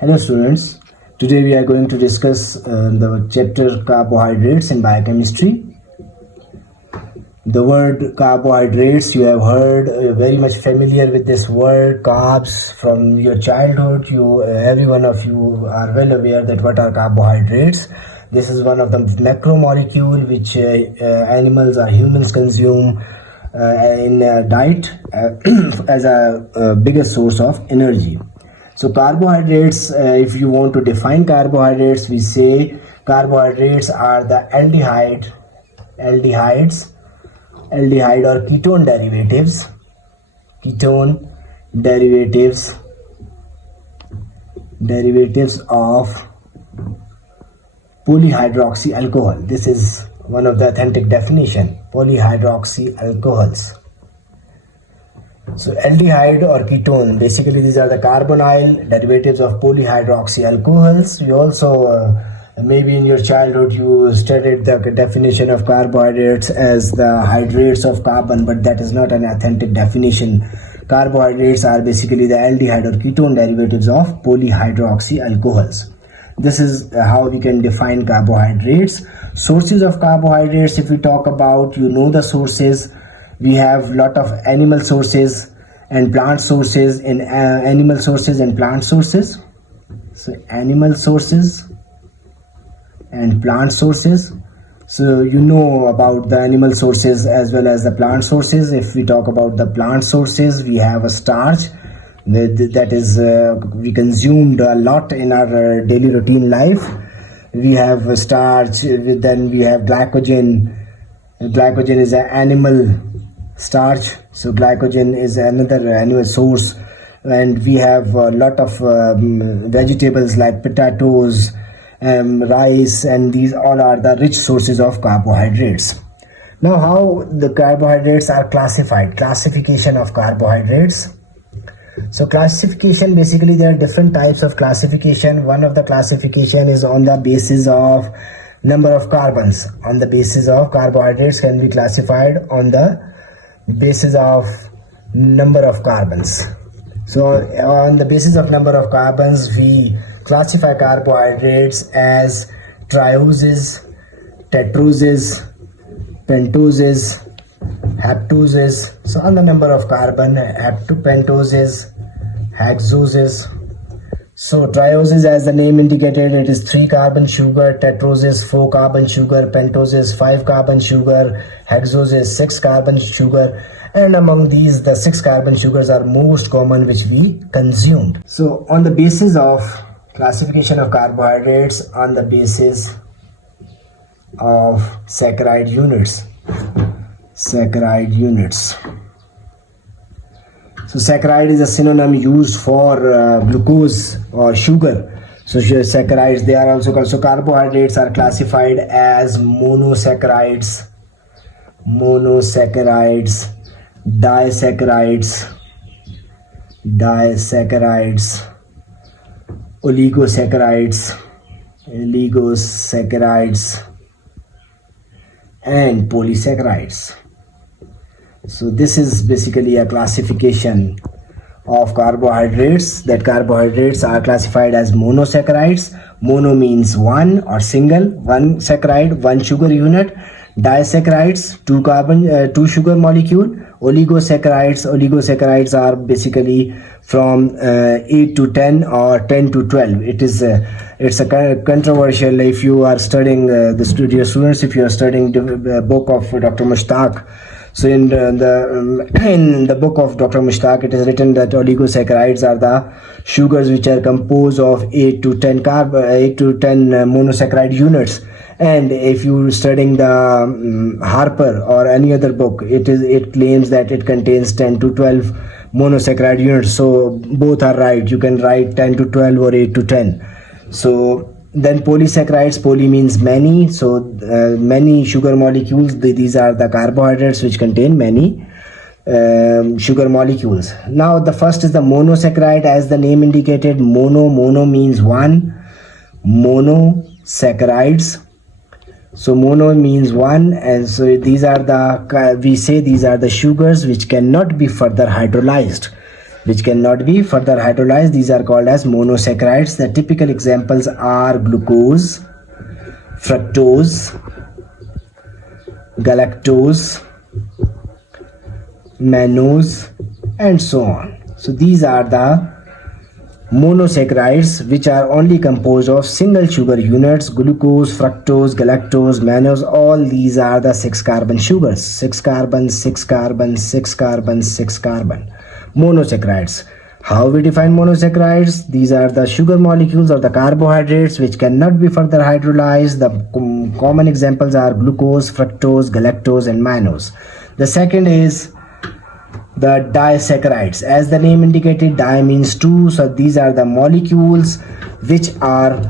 Hello students, today we are going to discuss the chapter carbohydrates in biochemistry. The word carbohydrates, you have heard, very much familiar with this word carbs from your childhood. Every one of you are well aware that what are carbohydrates. This is one of the macromolecule which animals or humans consume in diet as a biggest source of energy. So carbohydrates, if you want to define carbohydrates, we say carbohydrates are the aldehyde or ketone derivatives of polyhydroxy alcohol. This is one of the authentic definition, polyhydroxy alcohols. So aldehyde or ketone, basically these are the carbonyl derivatives of polyhydroxy alcohols. You also maybe in your childhood you studied the definition of carbohydrates as the hydrates of carbon, but that is not an authentic definition. Carbohydrates are basically the aldehyde or ketone derivatives of polyhydroxy alcohols. This is how we can define carbohydrates. Sources of carbohydrates, if we talk about, the sources. We have lot of animal sources and plant sources. In animal sources and plant sources. So animal sources and plant sources. So you know about the animal sources as well as the plant sources. If we talk about the plant sources, we have a starch that is we consumed a lot in our daily routine life. We have a starch, then we have glycogen. Glycogen is an animal starch, so glycogen is another animal source, and we have a lot of vegetables like potatoes, rice, and these all are the rich sources of carbohydrates. Now, how the carbohydrates are classified? Classification of carbohydrates. So classification, basically there are different types of classification. One of the classification is on the basis of number of carbons. On the basis of carbohydrates can be classified on the basis of number of carbons. So on the basis of number of carbons, we classify carbohydrates as trioses, tetroses, pentoses, heptoses. So on the number of carbon, pentoses, hexoses. So trioses, as the name indicated, it is 3 carbon sugar, tetroses 4 carbon sugar, pentoses 5 carbon sugar, hexoses 6 carbon sugar, and among these the 6 carbon sugars are most common which we consumed. So on the basis of classification of carbohydrates, on the basis of saccharide units. So saccharide is a synonym used for glucose or sugar. So saccharides, they are also called. So carbohydrates are classified as monosaccharides, disaccharides, oligosaccharides, and polysaccharides. So this is basically a classification of carbohydrates, that carbohydrates are classified as monosaccharides. Mono means one or single, one saccharide, one sugar unit. Disaccharides, 2 sugar molecule. Oligosaccharides are basically from 8 to 10 or 10 to 12. It's a controversial. If you are studying the studio students, if you are studying the book of Dr. Mushtaq, so in the book of Dr. Mushtaq, it is written that oligosaccharides are the sugars which are composed of 8 to 10 monosaccharide units. And if you are studying the Harper or any other book, it claims that it contains 10 to 12 monosaccharide units. So both are right. You can write 10 to 12 or 8 to 10. So then polysaccharides, poly means many. So many sugar molecules. These are the carbohydrates which contain many sugar molecules. Now the first is the monosaccharide, as the name indicated. Mono means one. Monosaccharides. So mono means one, and so these are the sugars which cannot be further hydrolyzed. which cannot be further hydrolyzed. These are called as monosaccharides. The typical examples are glucose, fructose, galactose, mannose, and so on. So these are the monosaccharides, which are only composed of single sugar units: glucose, fructose, galactose, mannose. All these are the 6 carbon sugars: 6 carbon, 6 carbon, 6 carbon, 6 carbon. Monosaccharides. How we define monosaccharides? These are the sugar molecules or the carbohydrates which cannot be further hydrolyzed. The common examples are glucose, fructose, galactose, and mannose. The second is the disaccharides. As the name indicated, di means 2. So these are the molecules which are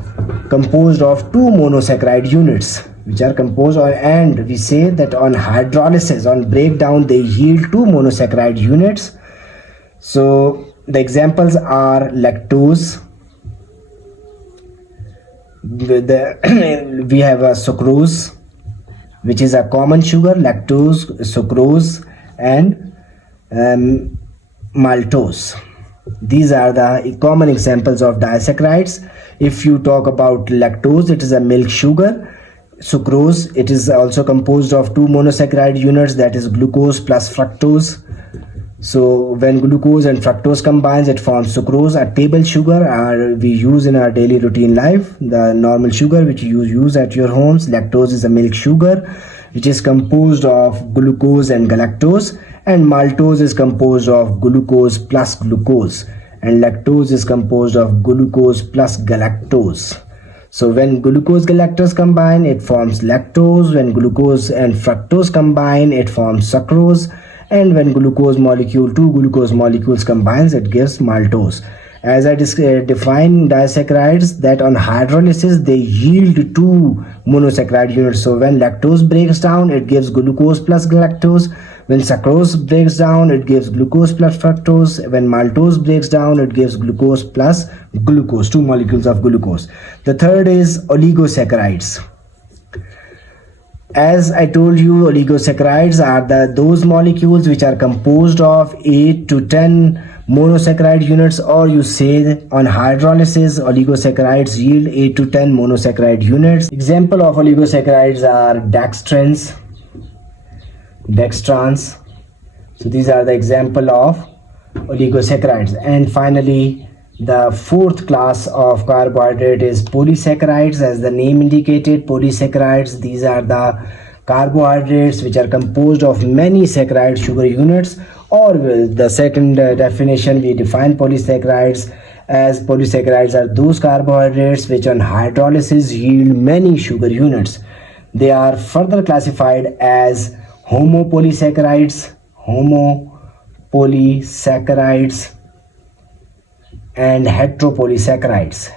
composed of 2 monosaccharide units, which are composed on, and we say that on hydrolysis, on breakdown, they yield 2 monosaccharide units. So the examples are lactose, we have a sucrose, which is a common sugar, lactose, sucrose, and maltose. These are the common examples of disaccharides. If you talk about lactose, it is a milk sugar. Sucrose, it is also composed of 2 monosaccharide units, that is glucose plus fructose. So when glucose and fructose combines, it forms sucrose, a table sugar we use in our daily routine life, the normal sugar which you use at your homes. Lactose is a milk sugar which is composed of glucose and galactose, and maltose is composed of glucose plus glucose, and lactose is composed of glucose plus galactose. So when glucose galactose combine, it forms lactose. When glucose and fructose combine, it forms sucrose. And when glucose molecule, 2 glucose molecules combines, it gives maltose. As I define disaccharides, that on hydrolysis they yield 2 monosaccharide units. So when lactose breaks down, it gives glucose plus galactose. When sucrose breaks down, it gives glucose plus fructose. When maltose breaks down, it gives glucose plus glucose, 2 molecules of glucose. The third is oligosaccharides. As I told you, oligosaccharides are those molecules which are composed of 8 to 10 monosaccharide units, or you say on hydrolysis, oligosaccharides yield 8 to 10 monosaccharide units. Example of oligosaccharides are dextrins, dextrans. So these are the example of oligosaccharides. And finally, the fourth class of carbohydrate is polysaccharides. As the name indicated, polysaccharides, these are the carbohydrates which are composed of many saccharide sugar units. Or the second definition, we define polysaccharides as polysaccharides are those carbohydrates which on hydrolysis yield many sugar units. They are further classified as homopolysaccharides, and heteropolysaccharides.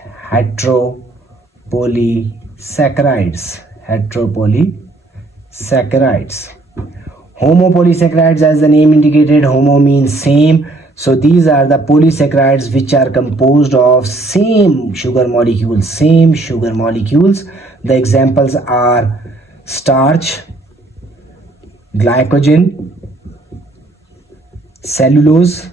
Homopolysaccharides, as the name indicated, homo means same. So these are the polysaccharides which are composed of same sugar molecules. The examples are starch, glycogen, cellulose.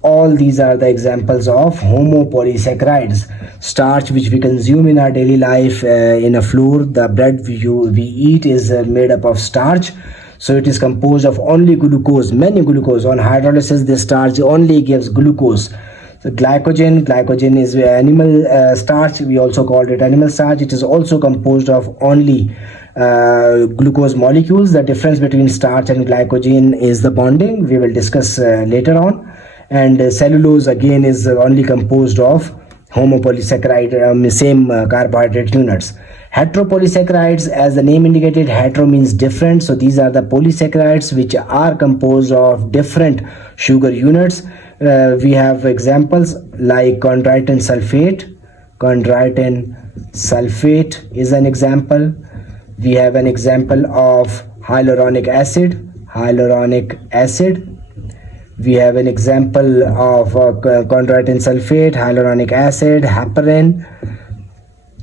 All these are the examples of homopolysaccharides. Starch, which we consume in our daily life, in a flour, the bread we eat is made up of starch. So it is composed of only glucose, many glucose. On hydrolysis, this starch only gives glucose. So glycogen is animal starch. We also call it animal starch. It is also composed of only glucose molecules. The difference between starch and glycogen is the bonding. We will discuss later on. And cellulose again is only composed of homopolysaccharide, same carbohydrate units. Heteropolysaccharides, as the name indicated, hetero means different. So these are the polysaccharides which are composed of different sugar units. We have examples like chondroitin sulfate. Chondroitin sulfate is an example. We have an example of hyaluronic acid. We have an example of chondroitin sulfate, hyaluronic acid, heparin.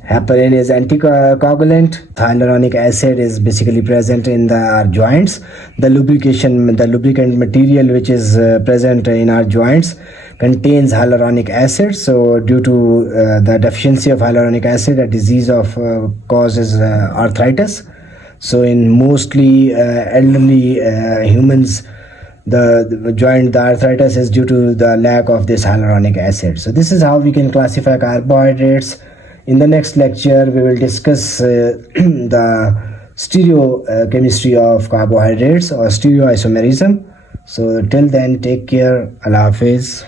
Heparin is anticoagulant. Hyaluronic acid is basically present in our joints. The lubricant material which is present in our joints. contains hyaluronic acid. So due to the deficiency of hyaluronic acid, a disease of causes arthritis. So in mostly elderly humans, the arthritis is due to the lack of this hyaluronic acid. So this is how we can classify carbohydrates. In the next lecture, we will discuss the stereochemistry of carbohydrates or stereoisomerism. So till then, take care. Allah Hafiz.